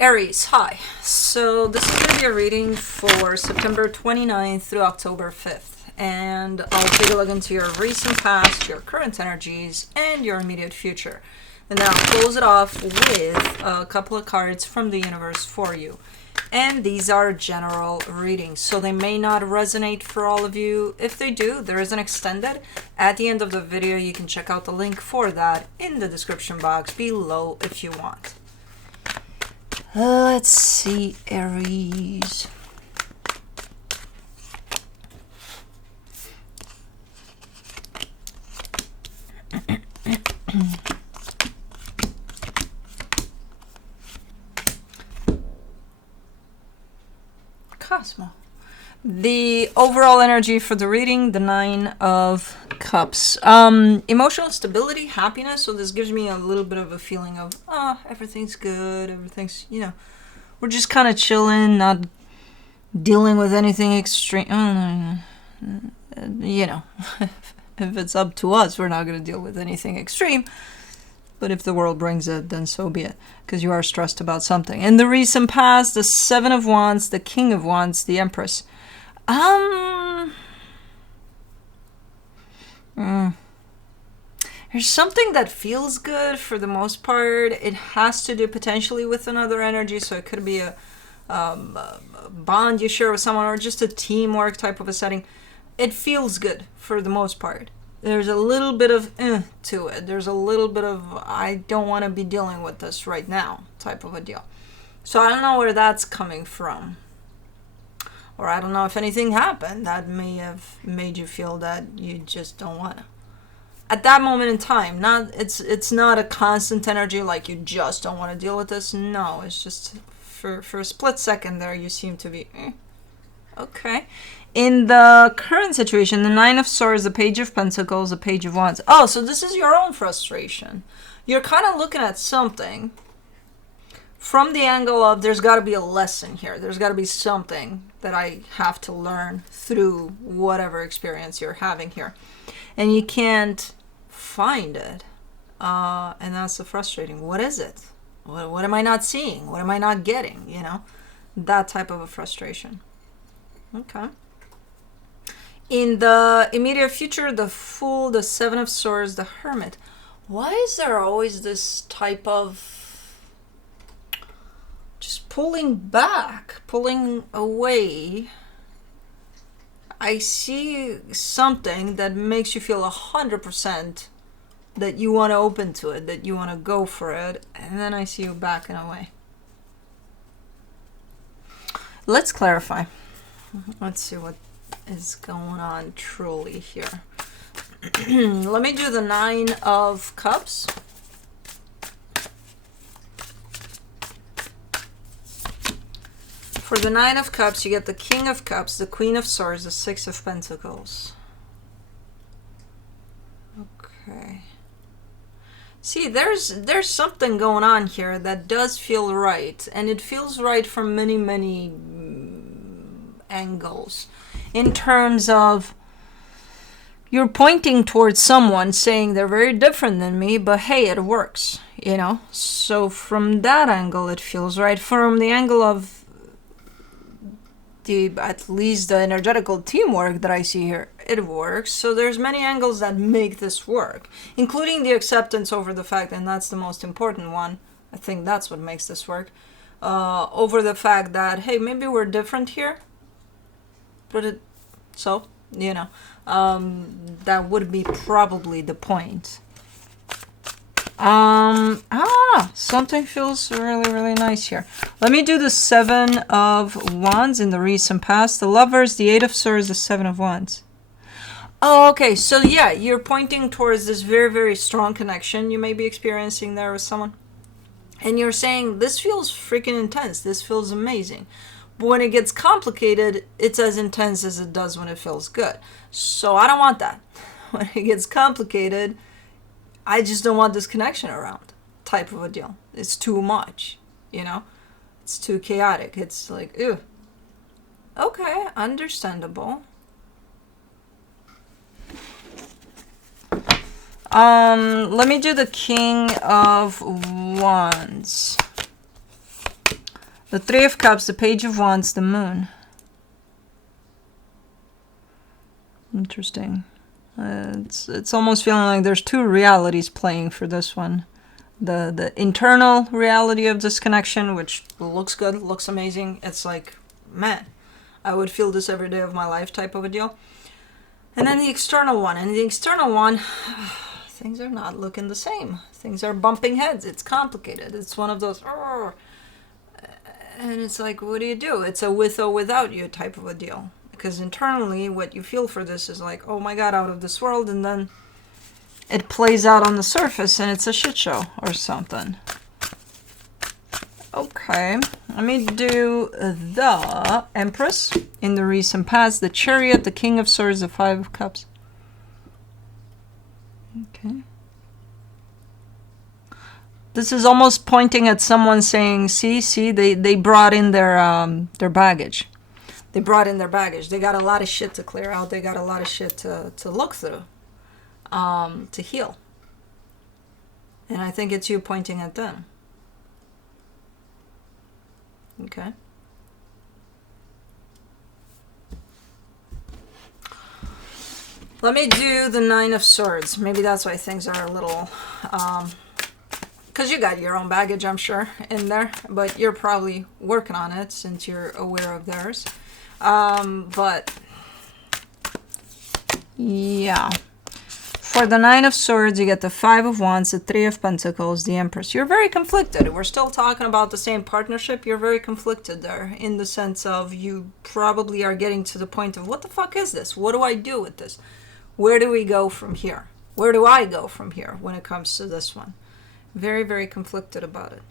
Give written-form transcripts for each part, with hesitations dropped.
Aries, hi. So this is going to be a reading for September 29th through October 5th. And I'll take a look into your recent past, your current energies, and your immediate future. And then I'll close it off with a couple of cards from the universe for you. And these are general readings, so they may not resonate for all of you. If they do, there is an extended. At the end of the video, you can check out the link for that in the description box below if you want. Let's see, Aries. Cosmo. The overall energy for the reading, the 9 of Cups. Emotional stability, happiness. So this gives me a little bit of a feeling of, everything's good. Everything's, we're just kind of chilling, not dealing with anything extreme. If it's up to us, we're not going to deal with anything extreme. But if the world brings it, then so be it. Because you are stressed about something. In the recent past, the 7 of Wands, the King of Wands, the Empress. There's something that feels good for the most part. It has to do potentially with another energy. So it could be a bond you share with someone or just a teamwork type of a setting. It feels good for the most part. There's a little bit of to it. There's a little bit of I don't want to be dealing with this right now type of a deal. So I don't know where that's coming from. Or I don't know if anything happened that may have made you feel that you just don't want to. At that moment in time, it's not a constant energy like you just don't want to deal with this. No, it's just for a split second there you seem to be okay. In the current situation, the 9 of Swords, the Page of Pentacles, the Page of Wands. Oh, so this is your own frustration. You're kind of looking at something from the angle of there's got to be a lesson here. There's got to be something that I have to learn through whatever experience you're having here. And you can't find it. And that's the frustrating. What is it? What am I not seeing? What am I not getting? That type of a frustration. Okay. In the immediate future, the Fool, the 7 of Swords, the Hermit. Why is there always this type of just pulling back, pulling away? I see something that makes you feel 100% that you want to open to it, that you want to go for it, and then I see you backing away. Let's clarify. Let's see what is going on truly here. Let me do the 9 of Cups. For the 9 of Cups, you get the King of Cups, the Queen of Swords, the 6 of Pentacles. Okay. See, there's something going on here that does feel right, and it feels right from many, many angles. In terms of you're pointing towards someone saying they're very different than me, but hey, it works, So from that angle, it feels right. From the angle of at least the energetical teamwork that I see here, it works. So there's many angles that make this work, including the acceptance over the fact, and that's the most important one. I think that's what makes this work. Over the fact that, hey, maybe we're different here. But that would be probably the point. Something feels really, really nice here. Let me do the 7 of Wands in the recent past. The Lovers, the 8 of Swords, the 7 of Wands. Oh, okay. So yeah, you're pointing towards this very, very strong connection you may be experiencing there with someone. And you're saying, this feels freaking intense. This feels amazing. But when it gets complicated, it's as intense as it does when it feels good. So I don't want that. When it gets complicated, I just don't want this connection around type of a deal. It's too much, It's too chaotic. It's like, ew. Okay, understandable. Let me do the King of Wands. The Three of Cups, the Page of Wands, the Moon. Interesting. It's almost feeling like there's two realities playing for this one. The internal reality of this connection, which looks good, looks amazing. It's like, man, I would feel this every day of my life type of a deal. And then the external one. And the external one, things are not looking the same. Things are bumping heads. It's complicated. It's one of those, and it's like, what do you do? It's a with or without you type of a deal. Because internally, what you feel for this is like, oh my God, out of this world. And then it plays out on the surface and it's a shit show or something. Okay, let me do the Empress in the recent past, the Chariot, the King of Swords, the Five of Cups. Okay. This is almost pointing at someone saying, see, they brought in their baggage. They brought in their baggage. They got a lot of shit to clear out. They got a lot of shit to look through, to heal. And I think it's you pointing at them. Okay. Let me do the Nine of Swords. Maybe that's why things are a little... because you got your own baggage, I'm sure, in there. But you're probably working on it since you're aware of theirs. But yeah, for the Nine of Swords, you get the Five of Wands, the Three of Pentacles, the Empress. You're very conflicted. We're still talking about the same partnership. You're very conflicted there in the sense of you probably are getting to the point of, what the fuck is this? What do I do with this? Where do we go from here? Where do I go from here when it comes to this one? Very, very conflicted about it.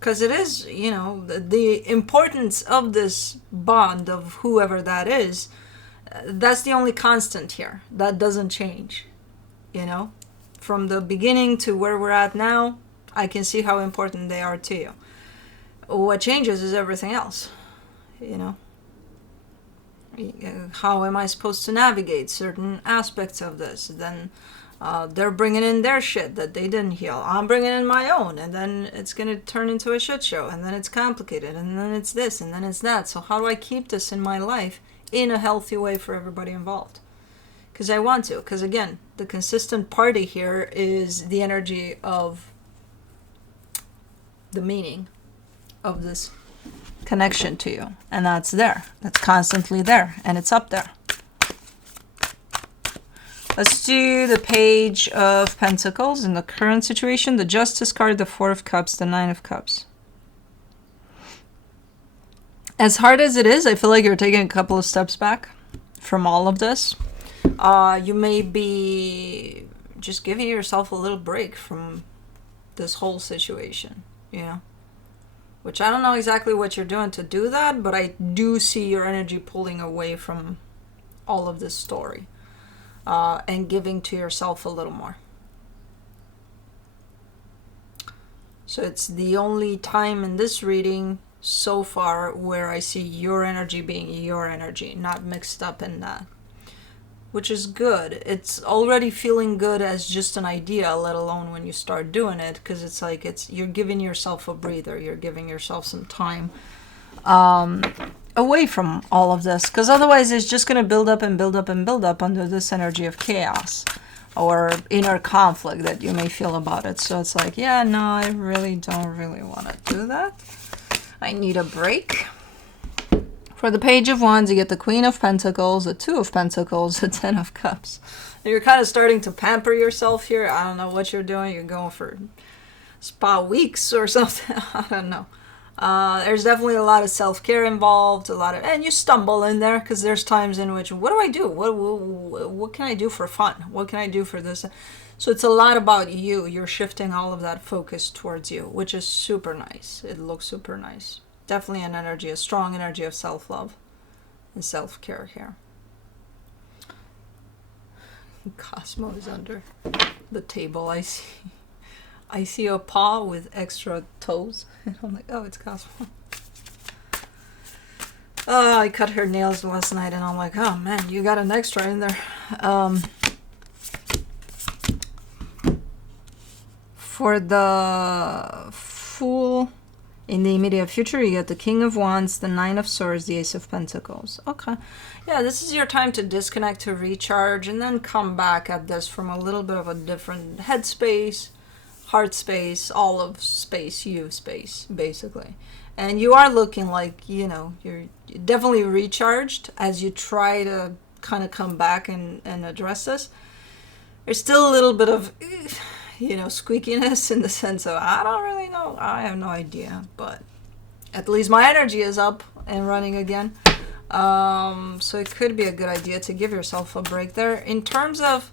Because it is, you know, the importance of this bond of whoever that is, that's the only constant here. That doesn't change, you know. From the beginning to where we're at now, I can see how important they are to you. What changes is everything else, you know. How am I supposed to navigate certain aspects of this? Then they're bringing in their shit that they didn't heal. I'm bringing in my own, and then it's going to turn into a shit show, and then it's complicated, and then it's this, and then it's that. So how do I keep this in my life in a healthy way for everybody involved? Because I want to. Because again, the consistent party here is the energy of the meaning of this connection to you. And that's there. That's constantly there, and it's up there. Let's do the Page of Pentacles in the current situation, the Justice card, the Four of Cups, the Nine of Cups. As hard as it is, I feel like you're taking a couple of steps back from all of this. You may be just giving yourself a little break from this whole situation, you know? Which I don't know exactly what you're doing to do that, but I do see your energy pulling away from all of this story. And giving to yourself a little more. So it's the only time in this reading so far where I see your energy being your energy, not mixed up in that. Which is good. It's already feeling good as just an idea, let alone when you start doing it, because it's like you're giving yourself a breather, you're giving yourself some time. Away from all of this, because otherwise it's just going to build up and build up and build up under this energy of chaos or inner conflict that you may feel about it. So it's like, yeah, no, I really don't really want to do that. I need a break. For the Page of Wands, you get the Queen of Pentacles, the Two of Pentacles, the Ten of Cups. You're kind of starting to pamper yourself here. I don't know what you're doing. You're going for spa weeks or something. I don't know. There's definitely a lot of self-care involved, and you stumble in there because there's times in which, what do I do? What can I do for fun? What can I do for this? So it's a lot about you. You're shifting all of that focus towards you, which is super nice. It looks super nice. Definitely an energy, a strong energy of self-love and self-care here. Cosmo is under the table, I see. I see a paw with extra toes. And I'm like, oh, it's Cosmo. Oh, I cut her nails last night and I'm like, oh man, you got an extra in there. For the Fool In the immediate future, you get the King of Wands, the Nine of Swords, the Ace of Pentacles. Okay. Yeah, this is your time to disconnect, to recharge, and then come back at this from a little bit of a different headspace, heart space, all of space, you space, basically. And you are looking like, you're definitely recharged as you try to kind of come back and address this. There's still a little bit of squeakiness in the sense of, I don't really know, I have no idea, but at least my energy is up and running again. So it could be a good idea to give yourself a break there. In terms of,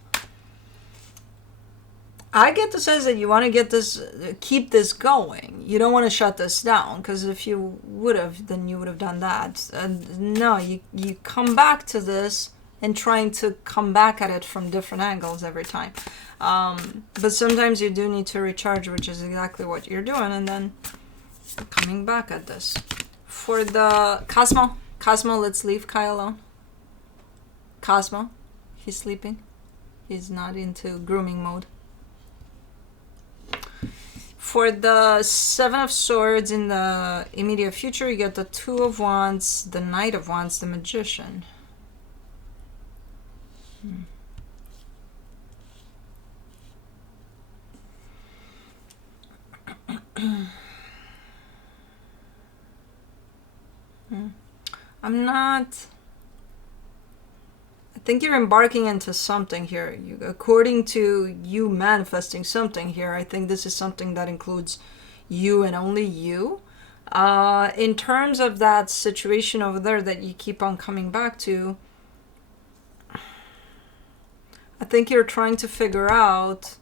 I get the sense that you want to keep this going. You don't want to shut this down, because if you would have, then you would have done that. And no, you come back to this and trying to come back at it from different angles every time. But sometimes you do need to recharge, which is exactly what you're doing, and then coming back at this. For the Cosmo, let's leave Kai alone. Cosmo, he's sleeping. He's not into grooming mode. For the Seven of Swords in the immediate future, you get the Two of Wands, the Knight of Wands, the Magician. I think you're embarking into something here. According to you manifesting something here, I think this is something that includes you and only you. In terms of that situation over there that you keep on coming back to, I think you're trying to figure out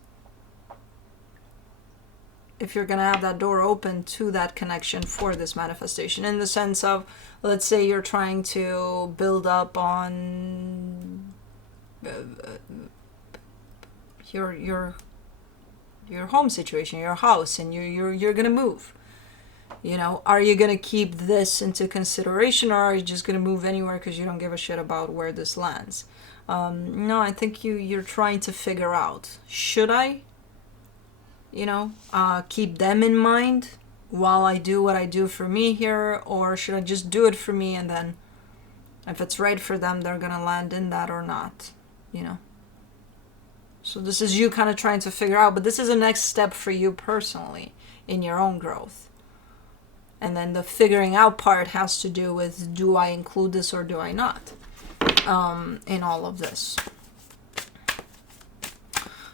if you're going to have that door open to that connection for this manifestation, in the sense of, let's say you're trying to build up on your home situation, your house, and you're going to move. Are you going to keep this into consideration, or are you just going to move anywhere because you don't give a shit about where this lands? No, I think you're trying to figure out, should I keep them in mind while I do what I do for me here, or should I just do it for me, and then if it's right for them, they're gonna land in that or not, So this is you kind of trying to figure out, but this is a next step for you personally in your own growth. And then the figuring out part has to do with, do I include this or do I not, in all of this.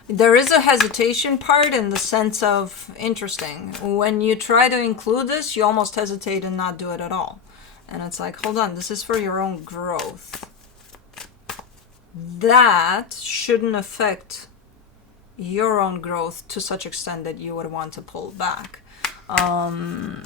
There is a hesitation part, in the sense of, interesting, when you try to include this, you almost hesitate and not do it at all. And it's like, hold on, this is for your own growth. That shouldn't affect your own growth to such extent that you would want to pull back. I don't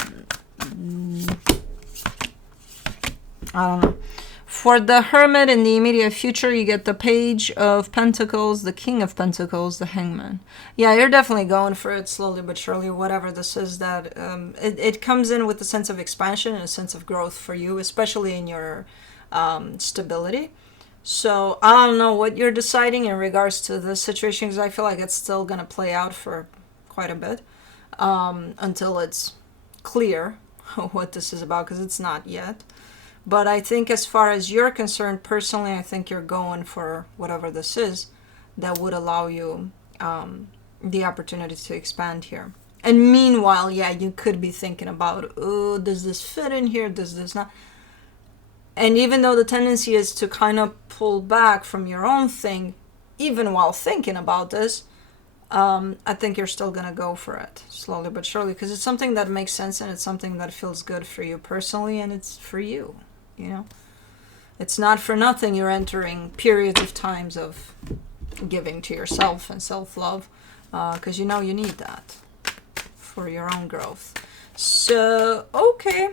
know. For the Hermit in the immediate future, you get the Page of Pentacles, the King of Pentacles, the Hangman. Yeah, you're definitely going for it slowly but surely, whatever this is, that it comes in with a sense of expansion and a sense of growth for you, especially in your stability. So I don't know what you're deciding in regards to this situation, because I feel like it's still going to play out for quite a bit until it's clear what this is about, because it's not yet. But I think as far as you're concerned, personally, I think you're going for whatever this is that would allow you the opportunity to expand here. And meanwhile, yeah, you could be thinking about, oh, does this fit in here? Does this not? And even though the tendency is to kind of pull back from your own thing, even while thinking about this, I think you're still going to go for it, slowly but surely, because it's something that makes sense, and it's something that feels good for you personally, and it's for you. It's not for nothing you're entering periods of times of giving to yourself and self-love, because you need that for your own growth. So, okay.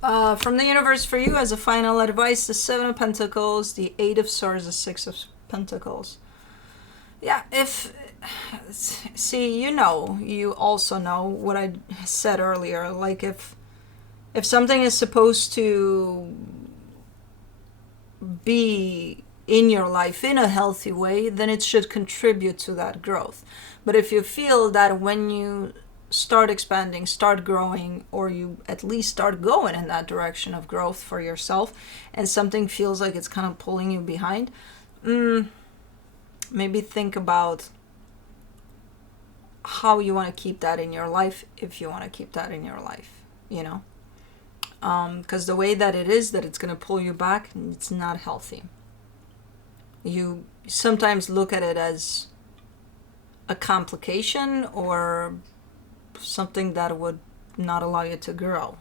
From the universe for you, as a final advice, the Seven of Pentacles, the Eight of Swords, the Six of Pentacles. Yeah, you also know what I said earlier, like if something is supposed to be in your life in a healthy way, then it should contribute to that growth. But if you feel that when you start expanding, start growing, or you at least start going in that direction of growth for yourself, and something feels like it's kind of pulling you behind, maybe think about how you want to keep that in your life, if you want to keep that in your life, you know? Because the way that it is, that it's going to pull you back, it's not healthy. You sometimes look at it as a complication or something that would not allow you to grow.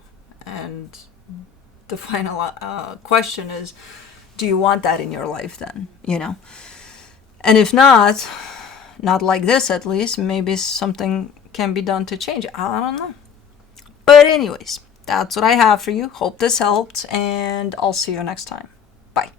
And the final question is, do you want that in your life then, you know? And if not like this at least, maybe something can be done to change it. I don't know. But anyways, that's what I have for you. Hope this helped, and I'll see you next time. Bye.